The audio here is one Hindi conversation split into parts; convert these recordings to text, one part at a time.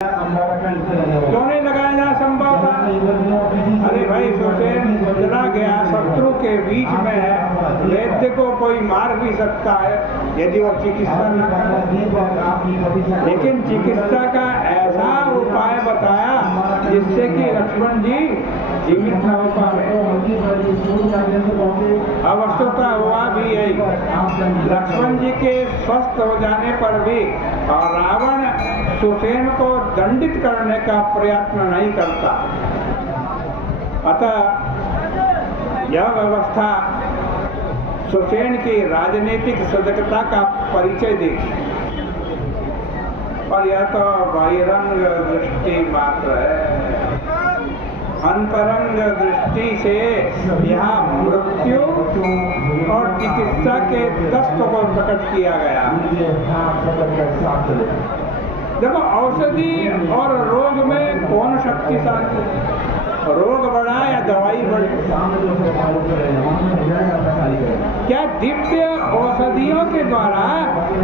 क्यों नहीं लगाया जा संभव था? अरे भाई सुसेन चला गया, शत्रु के बीच में है, वैद्य को कोई मार भी सकता है यदि वो चिकित्सा न करे। लेकिन चिकित्सा का ऐसा उपाय बताया जिससे कि लक्ष्मण जी जीवित न हो पाए। अवस्तुता हुआ भी यही, लक्ष्मण जी के स्वस्थ हो जाने पर भी और रावण सुसेन को दंडित करने का प्रयत्न नहीं करता। अतः यह व्यवस्था सुसेन की राजनीतिक सजगता का परिचय देती। और यह तो बहिरंग दृष्टि मात्र है, अंतरंग दृष्टि से यहाँ मृत्यु और चिकित्सा के तत्व को प्रकट किया गया। देखो, औषधि और रोग में कौन शक्तिशाली? रोग बढ़ा या दवाई बढ़ी? क्या दिव्य औषधियों के द्वारा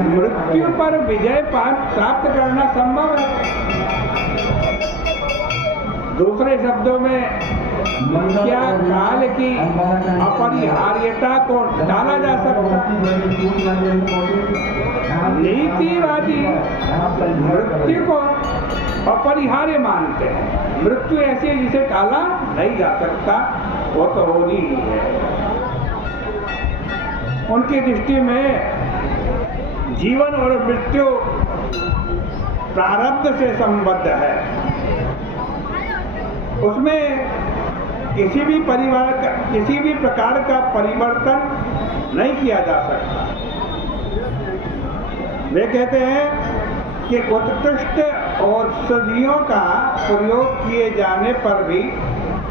मृत्यु पर विजय प्राप्त करना संभव है? दूसरे शब्दों में, क्या काल की अपरिहार्यता को टाला जा सकता? नीतिवादी मृत्यु को अपरिहार्य मानते हैं। मृत्यु ऐसी है जिसे टाला नहीं जा सकता, वो तो होनी ही है। उनकी दृष्टि में जीवन और मृत्यु प्रारब्ध से संबद्ध है, उसमें किसी भी प्रकार का परिवर्तन नहीं किया जा सकता। वे कहते हैं कि उत्कृष्ट औषधियों का प्रयोग किए जाने पर भी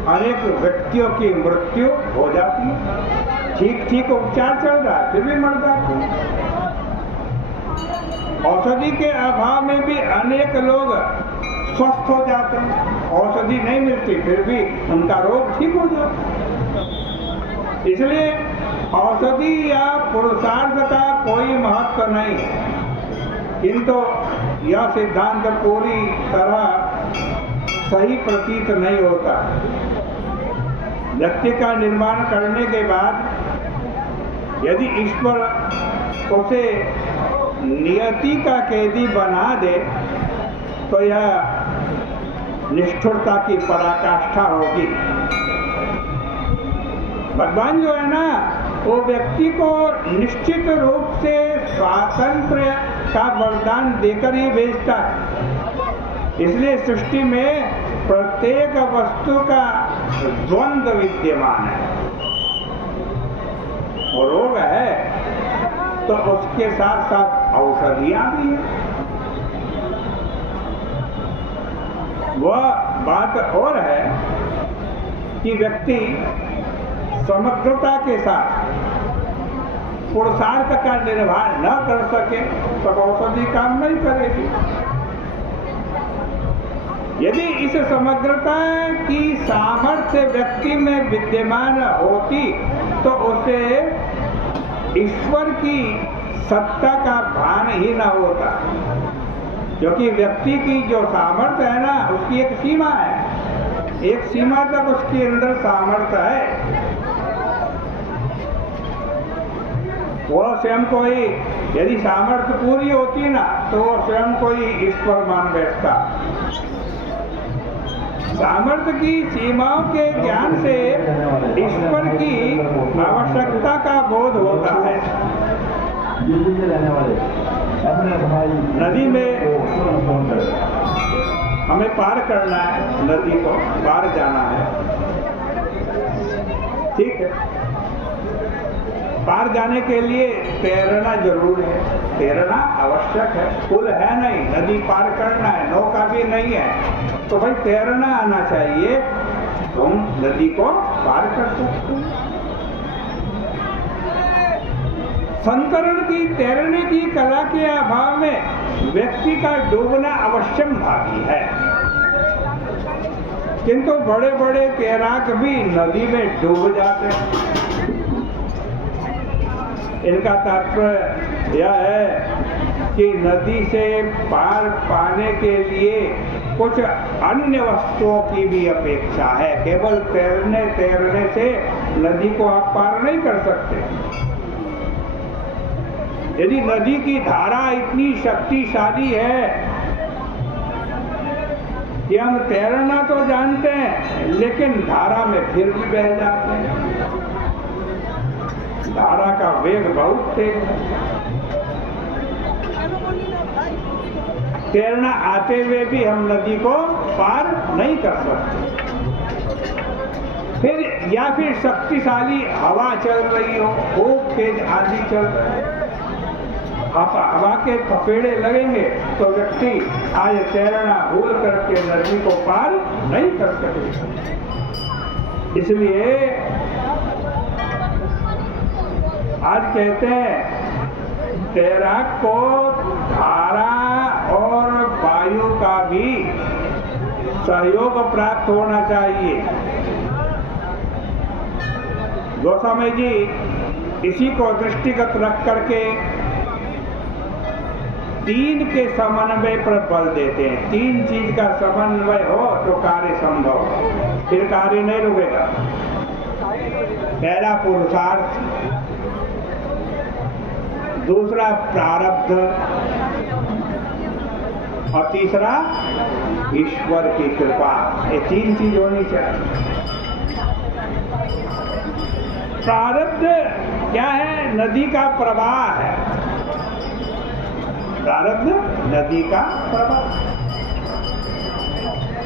अनेक व्यक्तियों की मृत्यु हो जाती है। ठीक उपचार चल रहा है, फिर भी मर जाते हैं। औषधि के अभाव में भी अनेक लोग स्वस्थ हो जाते हैं। औषधि नहीं मिलती फिर भी उनका रोग ठीक हो जाता है। इसलिए औषधि या पुरुषार्थ का कोई महत्व नहीं है, किंतु यह सिद्धांत पूरी तरह सही प्रतीत नहीं होता। व्यक्ति का निर्माण करने के बाद यदि ईश्वर उसे नियति का कैदी बना दे तो यह निष्ठुरता की पराकाष्ठा होगी। भगवान जो है ना, वो व्यक्ति को निश्चित रूप से स्वातंत्र्य का वरदान देकर ही भेजता है। इसलिए सृष्टि में प्रत्येक वस्तु का द्वंद्व विद्यमान है। वो रोग है तो उसके साथ साथ औषधियां भी हैं। वह बात और है कि व्यक्ति समग्रता के साथ पुरुषार्थ का निर्वाह न कर सके तो औषधि काम नहीं करेगी। यदि इस समग्रता की सामर्थ्य व्यक्ति में विद्यमान होती तो उसे ईश्वर की सत्ता का भान ही न होता, क्योंकि व्यक्ति की जो सामर्थ्य है ना, उसकी एक सीमा है। एक सीमा तक उसके अंदर सामर्थ्य है। वो स्वयं को ही, यदि सामर्थ्य पूरी होती ना, तो वो स्वयं को ही ईश्वर मान बैठता। सामर्थ्य की सीमाओं के ज्ञान से ईश्वर की आवश्यकता का बोध होता है। नदी में हमें पार करना है, नदी को पार जाना है, ठीक है। पार जाने के लिए तैरना जरूरी है, तैरना आवश्यक है। पुल है नहीं, नदी पार करना है, नौका भी नहीं है, तो भाई तैरना आना चाहिए, तुम नदी को पार कर सकते हो। संतरण की, तैरने की कला के अभाव में व्यक्ति का डूबना अवश्यम भावी है। किंतु बड़े बड़े तैराक भी नदी में डूब जाते हैं। इनका तात्पर्य यह है कि नदी से पार पाने के लिए कुछ अन्य वस्तुओं की भी अपेक्षा है। केवल तैरने तैरने से नदी को आप पार नहीं कर सकते। यदि नदी की धारा इतनी शक्तिशाली है कि हम तैरना तो जानते हैं लेकिन धारा में फिर भी बह जाते हैं, धारा का वेग बहुत तेज है। तैरना आते हुए भी हम नदी को पार नहीं कर सकते। फिर शक्तिशाली हवा चल रही हो, खूब तेज आंधी चल रही है, हवा के थपेड़े लगेंगे तो व्यक्ति आज तैरना भूल करके नदी को पार नहीं कर सकेगा। इसलिए आज कहते हैं तैराक को धारा और वायु का भी सहयोग प्राप्त होना चाहिए। गोस्वामी जी इसी को दृष्टिगत रख करके 3 के समन्वय पर बल देते हैं। 3 चीज का समन्वय हो तो कार्य संभव हो, फिर कार्य नहीं रुकेगा। पहला पुरुषार्थ, दूसरा प्रारब्ध और तीसरा ईश्वर की कृपा। ये 3 चीज होनी चाहिए। प्रारब्ध क्या है? नदी का प्रवाह है। प्रारब्ध नदी का प्रवाह।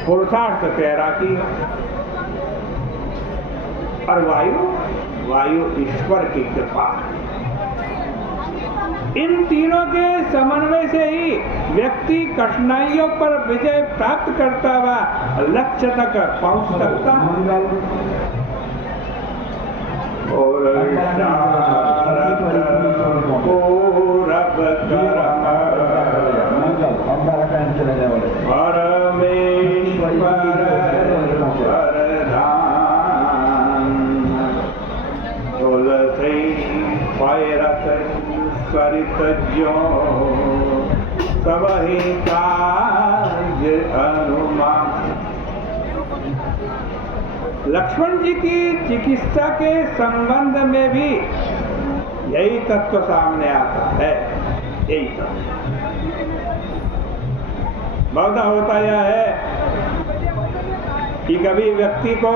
पुरुषार्थ तैराकी है और वायु ईश्वर की कृपा। इन तीनों के समन्वय से ही व्यक्ति कठिनाइयों पर विजय प्राप्त करता हुआ लक्ष्य तक पहुंच सकता है। और सरित जो सब ही कार्य अनुमान। लक्ष्मण जी की चिकित्सा के संबंध में भी यही तत्व सामने आता है। यही तत्व बहुधा होता यह है कि कभी व्यक्ति को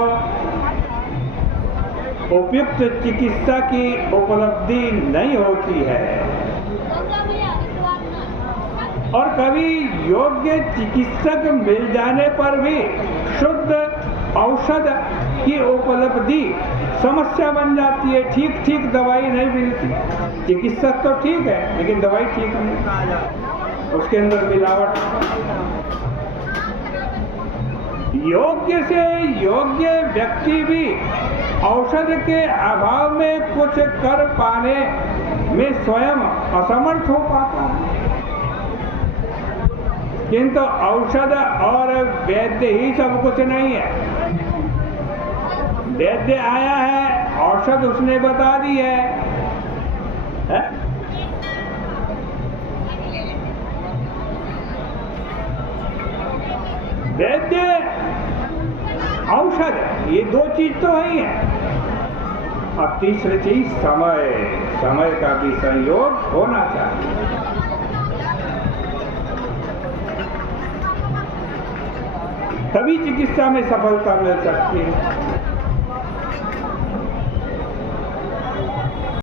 उपयुक्त चिकित्सा की उपलब्धि नहीं होती है और कभी योग्य चिकित्सक मिल जाने पर भी शुद्ध औषध की उपलब्धि समस्या बन जाती है। ठीक दवाई नहीं मिलती। चिकित्सक तो ठीक है लेकिन दवाई ठीक नहीं, उसके अंदर मिलावट। योग्य से योग्य व्यक्ति भी औषध के अभाव में कुछ कर पाने में स्वयं असमर्थ हो पाता है। किंतु औषध और वैद्य ही सब कुछ नहीं है। वैद्य आया है, औषध उसने बता दी है? वैद्य औषध, ये 2 चीज तो ही है। और तीसरी चीज समय का भी संयोग होना चाहिए। तभी चिकित्सा में सफलता मिल सकती है।